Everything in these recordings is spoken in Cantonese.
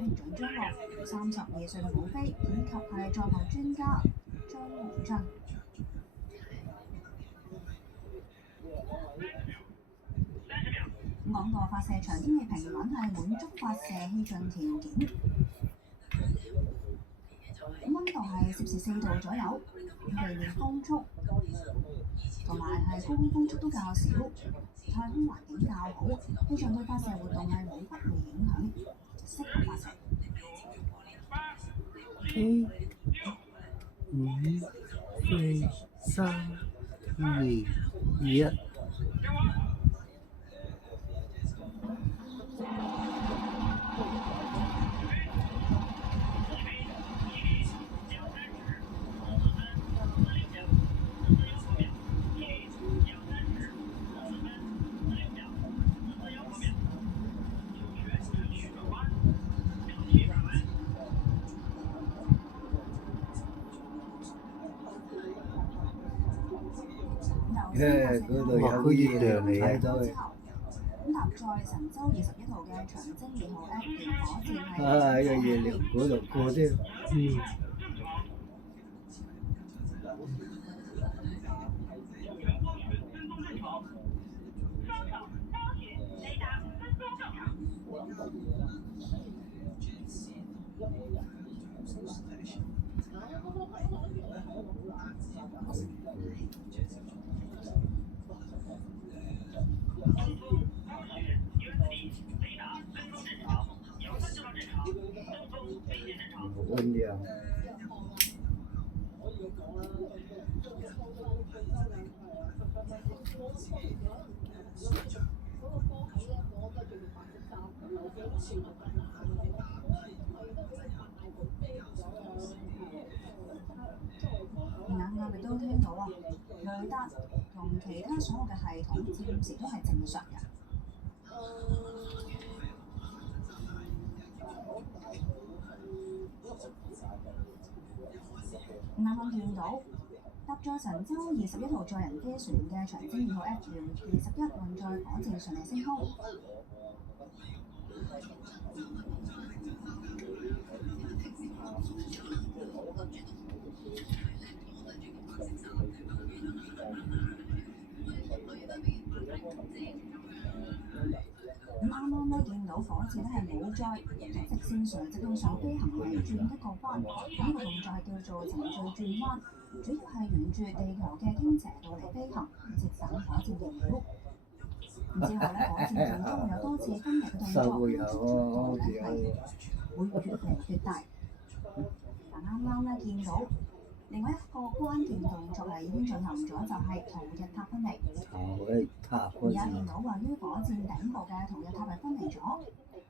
名獎章獲32歲嘅武飛，以及係在外專家張榮臻。講到發射場天氣平穩係滿足發射氣象條件，溫度係攝氏4度左右，地面風速同埋係高空風速都較少，太空環境較好，氣象對發射活動係冇不利影響，適合發射。5、4、3、2、1。嗰度有嘢睇到嘅。搭載神舟21號嘅長征2號 F 型火箭係喺個月亮嗰度過啫。温量。啱啱亦都聽到啊，雷達同其他所有嘅系統暫時都係正常嘅。啱啱見到搭載神舟21號載人飛船嘅長征2號 F-21運載火箭順利升空。啱啱咧見到火箭咧係冇載，直線垂直向上飛行係轉一個彎，呢個動作係叫做程序轉彎，主要係沿住地球嘅傾斜度嚟飛行，節省火箭燃料。之後咧，火箭仲將會有多次分離嘅動作，速度咧係會越嚟越大。但啱啱咧見到另外一個關鍵動作係已經進行咗，就係逃逸塔分離。而家見到位於火箭頂部嘅逃逸塔係分離咗，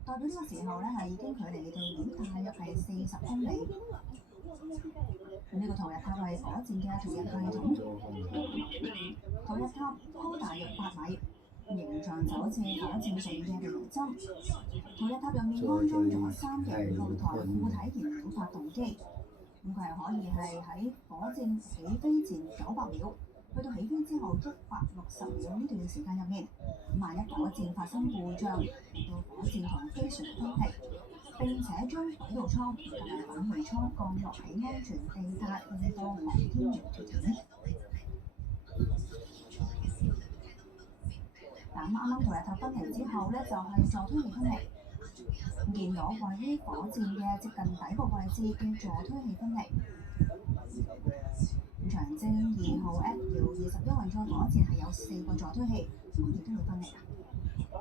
代表呢個時候咧係已經距離地面大約係40公里。呢個逃逸塔係火箭嘅逃逸系統，逃逸塔高大約8米，形狀就好似火箭上面嘅避雷針。逃逸塔入面安裝咗3型6台固體燃料發動機。佢係可以係喺火箭起飛前900秒，去到起飛之後160秒呢段時間入面，萬一火箭發生故障，令到火箭同飛船分離，並且將軌道艙同埋返回艙降落喺安全地帶，令到航天員脫險。啱啱逃逸塔分離之後咧，就係助推器分離。見到位於火箭嘅接近底部位置嘅助推器分離。長征2號 F-21運載火箭係有4個助推器，咁亦都會分離㗎。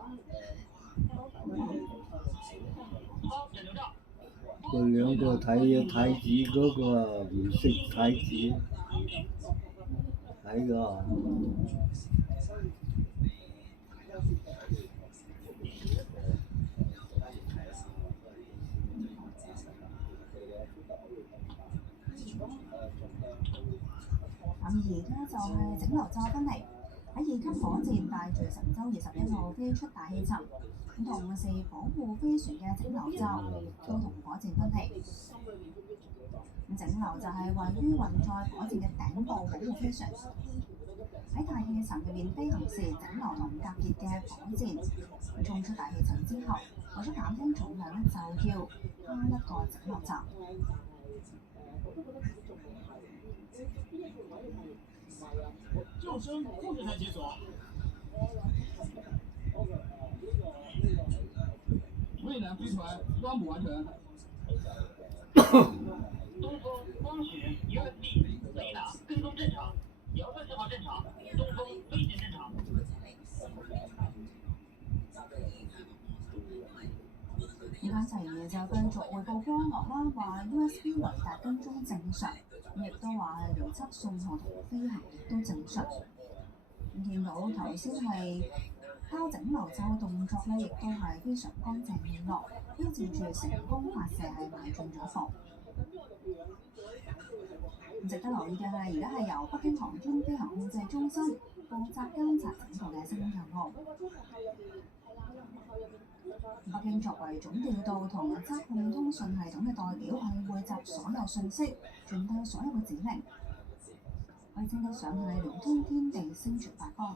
佢兩個睇子嗰個唔識睇字，睇㗎。而家就係整流罩分離，喺2級火箭帶住神舟21號飛出大氣層，同時保護飛船嘅整流罩都同火箭分離。整流就係位於運載火箭嘅頂部保護飛船。喺大氣層入面飛行時，整流同隔熱嘅火箭衝出大氣層之後，為咗減輕重量咧，就要加一個整落站。救生控制台解锁，蔚蓝飞船端补完成。东风光学 USB 雷达跟踪正常，遥控信号正常，东风飞行正常。而家齊爺就繼續匯報光學啦，話 USB 雷達跟蹤正常，亦都話遙測信號同飛行亦都正常。見到頭先係交整流罩嘅動作咧，亦都係非常乾淨利落，標誌住成功發射係邁進咗一步。值得留意嘅係，而家係由北京航天飛行控制中心負責監察整個嘅升空任務。北京作為總調度同測控通訊系統嘅代表，係匯集所有信息，傳遞所有嘅指令，可以稱得上係聯通天地，聲傳八方。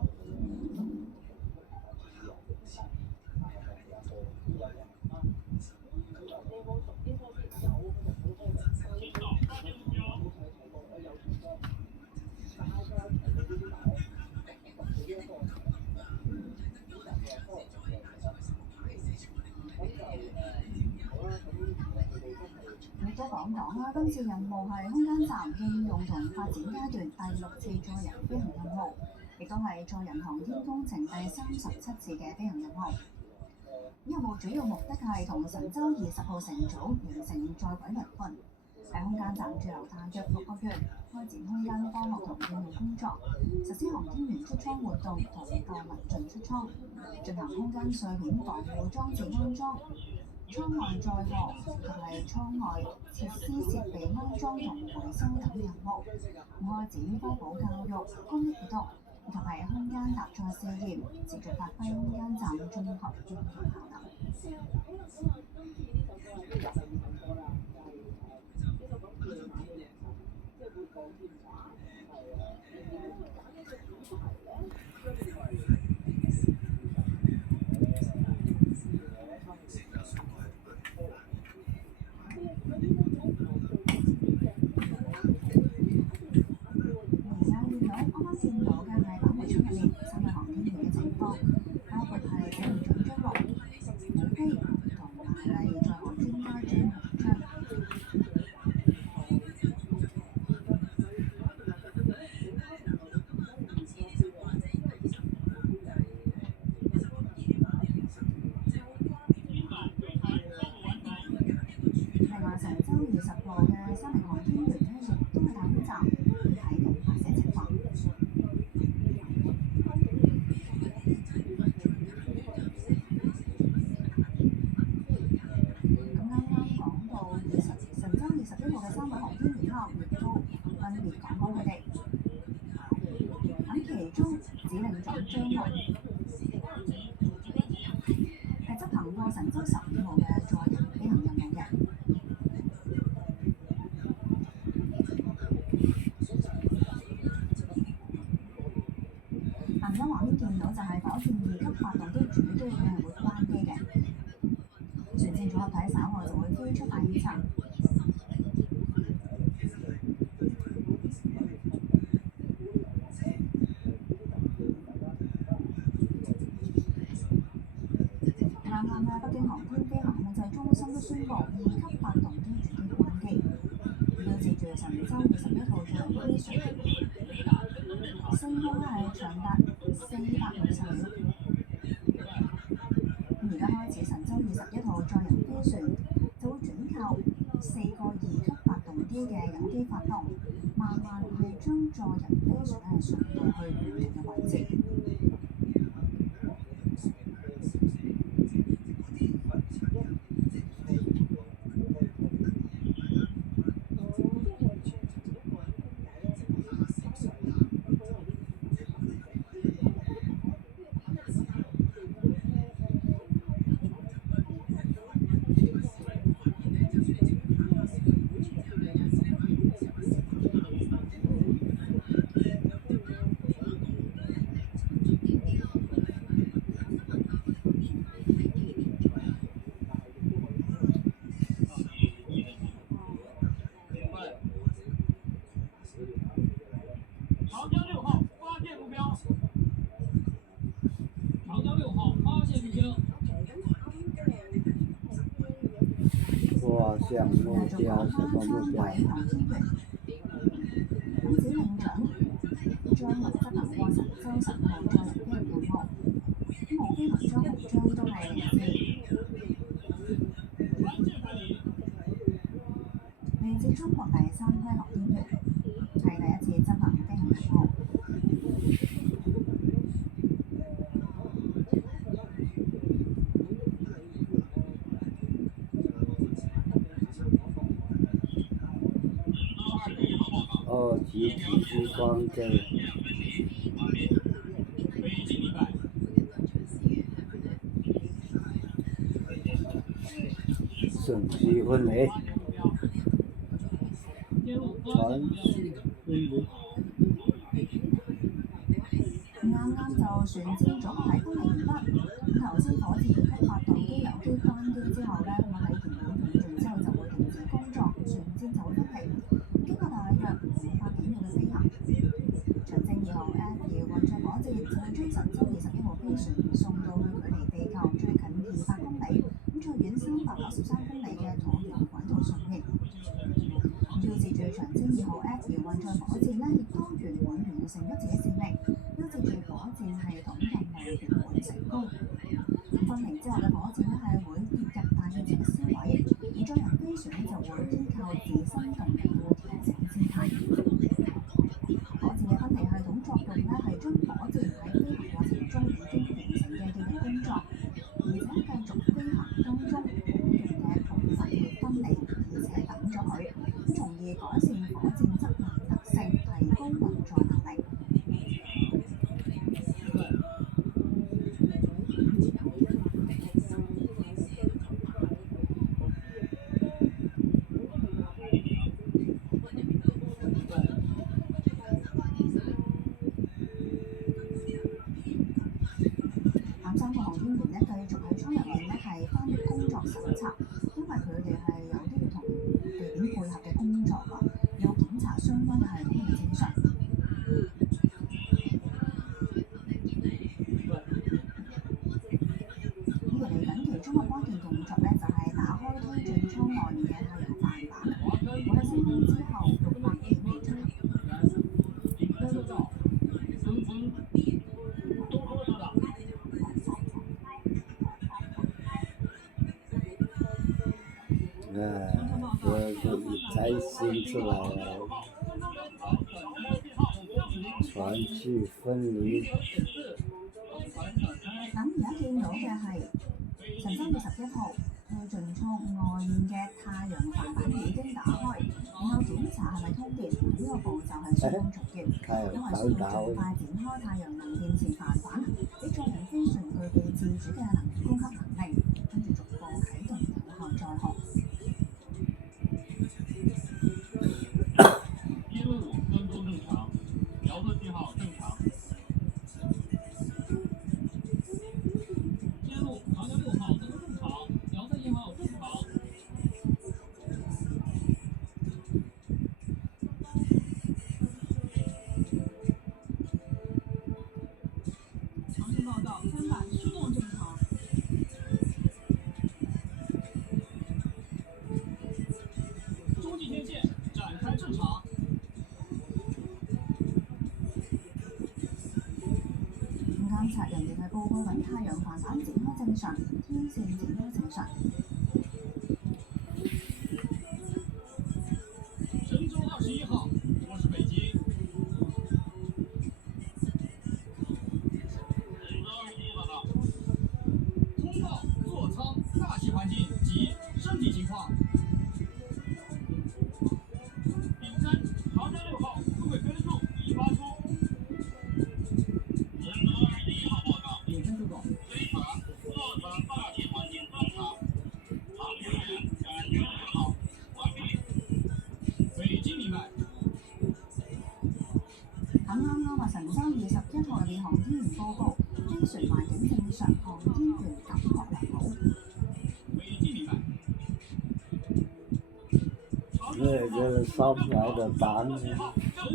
亦都講啦，今次任務係空間站應用同發展階段第6次載人飛行任務，亦都係載人航天工程第37次嘅飛行任務。任務主要目的係同神舟20號乘組完成在軌輪訓，喺空間站駐留大約6個月，開展空間科學同應用工作，實施航天員出艙活動同貨物進出艙，進行空間碎片防護裝置安裝、艙外載荷及係艙外設施設備安裝同維修等任務，開展科普教育、公益活動，以及係空間搭載試驗，持續發揮空間站綜合應用效能。神舟12號嘅載人飛行任務嘅。而家畫面見到就係火箭2級發動機主機佢係會關機嘅，船箭組合體稍後就會飛出第2層。北京航天飛行控制中心都宣布2級發動機主機關機，標誌住神舟21號載人飛船升空係長達460秒。而家開始神舟21號載人飛船就會轉靠4個2級發動機嘅有機發動，慢慢係將載人飛船係送到去原定嘅位置。項目標什麼目標？本子領獎將會執行過神舟10號載人飛行任務，冇飛行裝服裝都係嚟自中國第3批航天員，係第一次執行飛行任務。集體激光機，順機婚禮，傳奇婚禮。啱啱就船箭總體分離完畢，頭先火箭2級發動機油機關機之後呢，咁喺燃料用盡之後就會停止工作，船箭就會分離。經過大約500幾秒嘅飛行，長征2號 F2運載火箭就將神舟21號飛船送到去距離地球最近200公里，咁最遠383公里嘅橢圓軌道上面。標誌住長征2號 F2運載火箭呢，亦都圓滿完成咗自己使命，標誌住火箭系統任務圓滿成功。分離之後嘅火箭呢，係會跌入大氣層嘅銷毀，而載人飛船就會依靠自身動力去調整姿態。火箭嘅分離系統作用呢，係將火箭喺飛行過程中已經完成嘅既定工作，而且繼續飛行當中用嘅部分去分離，而且等咗佢，咁從而改善火箭質能特性，提高運載能力。3個航天員呢，繼續喺艙入面呢係翻譯工作手冊，因為佢哋係有啲要同地面配合嘅工作啊，要檢查相關嘅系統係咪正常。咁而嚟緊其中嘅關鍵動作呢，就係打開推進艙外面嘅太陽帆板，我哋升空之後600幾秒鐘。才新出來了，傳奇分離。咁而家見到嘅係神舟21號推進艙外面嘅太陽帆板已經打開，然後檢查係咪通電，呢個步驟係相當重要，因為需要盡快展開太陽能電池帆板，俾載人飛船具備自主嘅能源供給能力，跟住逐步啟動有效載荷。監察人哋嘅報告緊太陽帆板展開正常，天線展開正常。神舟21號，我是北京。通報座艙大氣環境及身體情況。丙3長征6號如軌分數已發出。神舟21號報告。丙3報告。飛船座艙大氣環境正常，航天員感覺良好，完畢。北京明白。咁啱啱話神舟21號嘅航天員報告，飛船環境正常，航天員感覺良好。北京明白。這就是上來的答案。神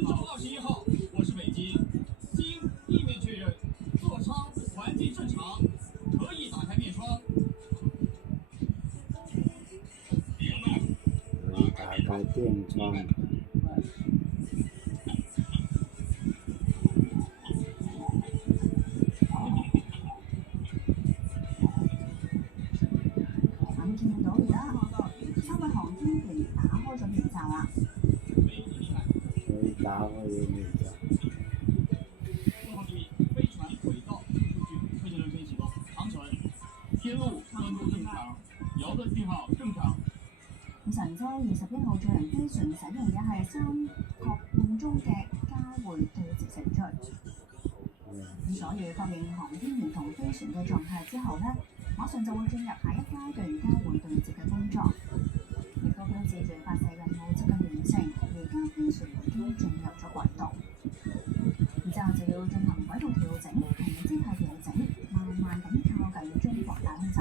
舟21號，我是北京。經地面確認，座艙環境正常，可以打開面窗。明白。在电川。咁見到而家三位航天員打開咗面罩啦。佢打開咗面罩。4号机飞船轨道数据，飞行人员启动，长程，天路温度正常，遥测信號正常。咁神舟21號載人飛船使用嘅係3個半鐘嘅交會對接程序。咁所以確認航天員同飛船嘅狀態之後呢，馬上就會進入下一階段交會對接嘅工作，亦都標誌住發射任務接近完成，而家飛船已經進入咗軌道。然之後就要進行軌道調整同姿態調整，慢慢咁靠近中國太空站。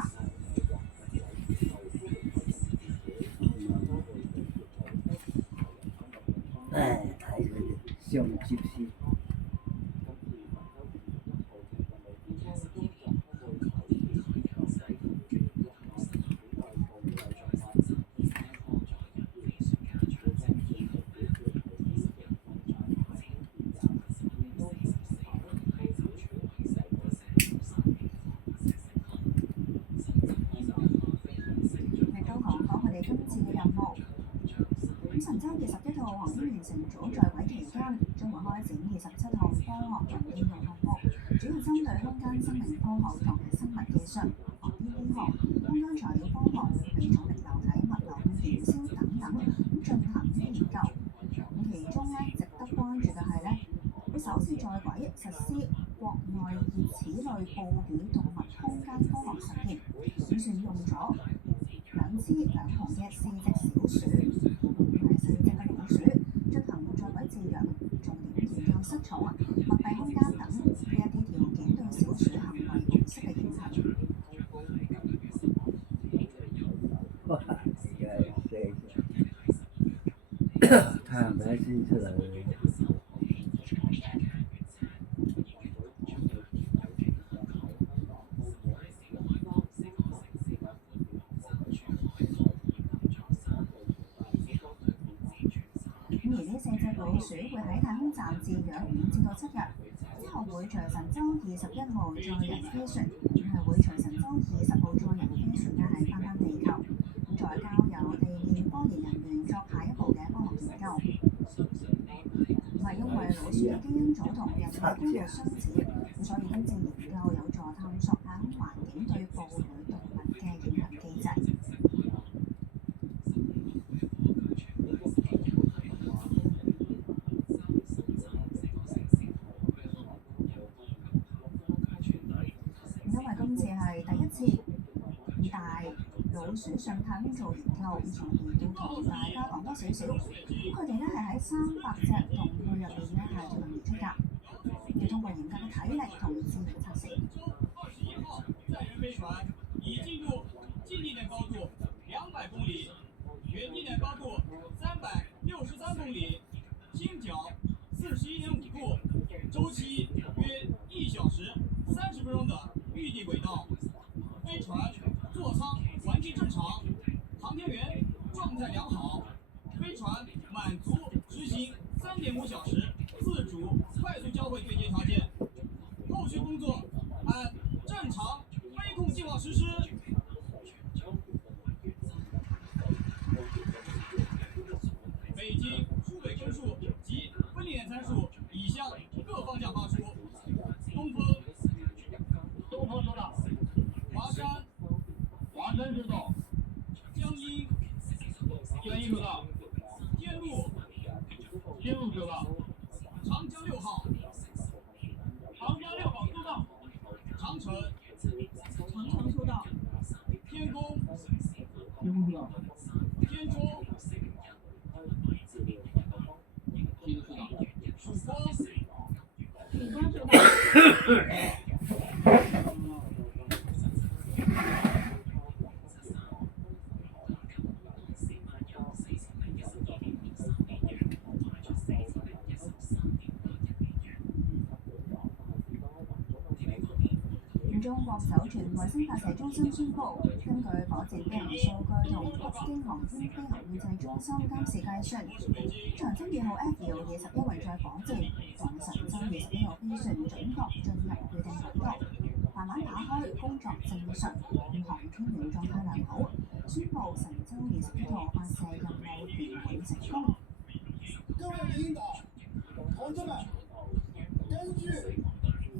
睇佢哋相接先。神舟21號航天員乘組在軌期間，將會開展27項科學同應用項目，主要針對空間生命科學同生物技術、航天醫學、空間材料科學、微重力流體物流燃燒等等進行研究。咁其中值得關注嘅係會首次在軌實施國內熱齒類哺乳動物空間科學實驗，咁選用咗2雌2雄嘅4隻小鼠。進行在軌飼養，重點研究失重、密閉空間等呢一啲條件對小鼠行為模式嘅影響。哇！太陽牌先出嚟。而呢4隻老鼠會喺太空站飼養5至7日，之後會隨神舟21號載人飛船，係會隨神舟20號載人飛船係返地球，再交由地面科研人員作下一步嘅科學研究。因為老鼠嘅基因組同人類高度相似，所以今次研究有助探索太空環境對哺乳動物嘅影響機制。因為今次係第一次大老鼠上太空做研究，從而要同大家講多少少。佢哋係喺300隻動物入面係進行而出㗎，要通過嚴格嘅體力同智力測試。21號載人飛船已進入近地點高度200公里，原地點高度363公里，傾角41.5度，周期約1小時30分鐘的預地軌道。飛船座艙環境正常，航天員狀態良好，飛船滿足執行3.5小時自主快速交會對接條件，後續工作按正常飛控計劃實施。北京數位根數及分离点参数已向各方向发出。东风收到。华山收到。江阴收到。天路收到。长江6号收到。长城收到。天宫收到。天中曙光收到。中國酒泉衛星發射中心宣布，根據火箭飛行數據同北京航空飛行控制中心監視計算，長征2號 F221運載火箭從神舟21號飛船準確進入預定軌道，慢慢打開，工作正常，航天員狀態良好，宣布神舟21號發射任務圓滿成功。各位領導，同志們，根據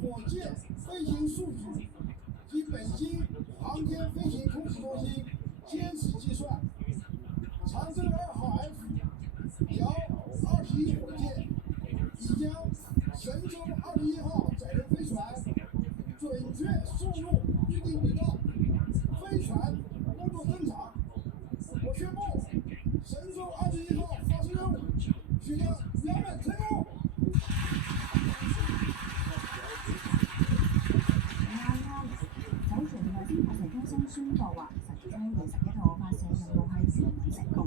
火箭飛行數據及北京航天飛行控制中心監視計算，長征2號 F-21火箭已將神舟21號載人飛船準確送入預定軌道，飛船工作正常。我宣布，神舟21號發射任務取得圓滿成功。酒泉衛星發射中心宣布話，神舟21號發射任務係圓滿成功。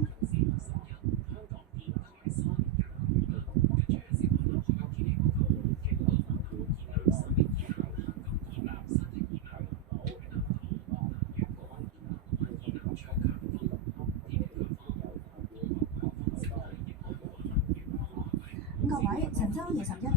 各位，神舟21號